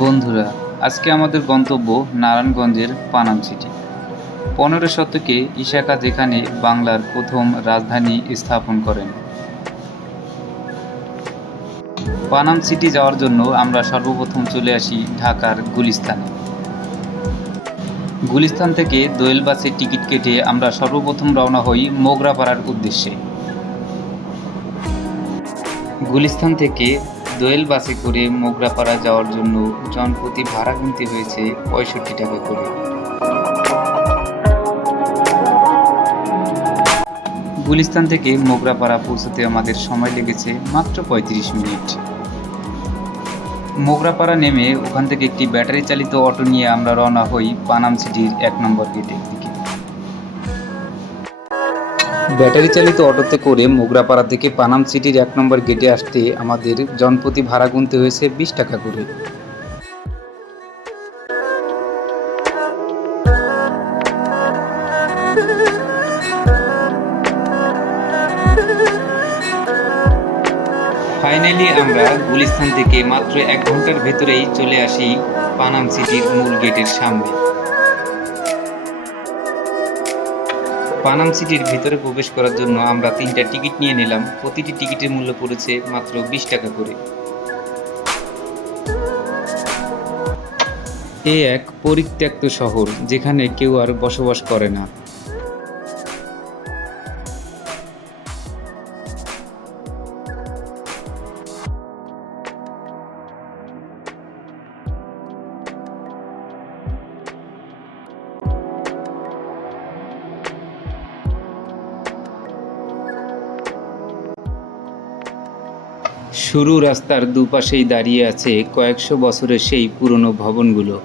বন্ধুরা, আজকে আমাদের গন্তব্য নারায়ণগঞ্জের পানাম সিটি। 15 শতকে ঈসা খান এখানে বাংলার প্রথম রাজধানী স্থাপন করেন। পানাম সিটি যাওয়ার জন্য আমরা সর্বপ্রথম চলে আসি ঢাকার গুলিস্তানে। গুলিস্তান থেকে দোয়েল বাসের টিকিট কেটে আমরা সর্বপ্রথম রওনা হই মোগরাপাড়ার উদ্দেশ্যে। গুলিস্তান থেকে দোয়েল বাসে করে মোগরাপাড়া যাওয়ার জন্য জনপ্রতি ভাড়া গুনতে হয়েছে 65 টাকা করে। গুলিস্তান থেকে মোগরাপাড়া পৌঁছতে আমাদের সময় লেগেছে মাত্র 35 মিনিট। মোগরাপাড়া নেমে ওখান থেকে একটি ব্যাটারি চালিত অটো নিয়ে আমরা রওনা হই পানাম সিটির 1 নম্বর গেটের দিকে। ব্যাটারি চালিত অটোতে করে মোগরাপাড়া থেকে পানাম সিটির 1 নম্বর গেটে আসতে আমাদের জনপ্রতি ভাড়া গুনতে হয়েছে 20 টাকা করে। ফাইনালি আমরা গুলিস্তান থেকে মাত্র 1 ঘন্টার ভেতরেই চলে আসি পানাম সিটির মূল গেটের সামনে। পানাম সিটির ভিতরে প্রবেশ করার জন্য আমরা 3টা টিকিট নিয়ে নিলাম। প্রতিটি টিকিটের মূল্য পড়েছে মাত্র 20 টাকা করে। এ এক পরিত্যক্ত শহর, যেখানে কেউ আর বসবাস করে না। সরু রাস্তার দুপাশেই দাঁড়িয়ে আছে কয়েকশো বছরের সেই পুরনো ভবনগুলো।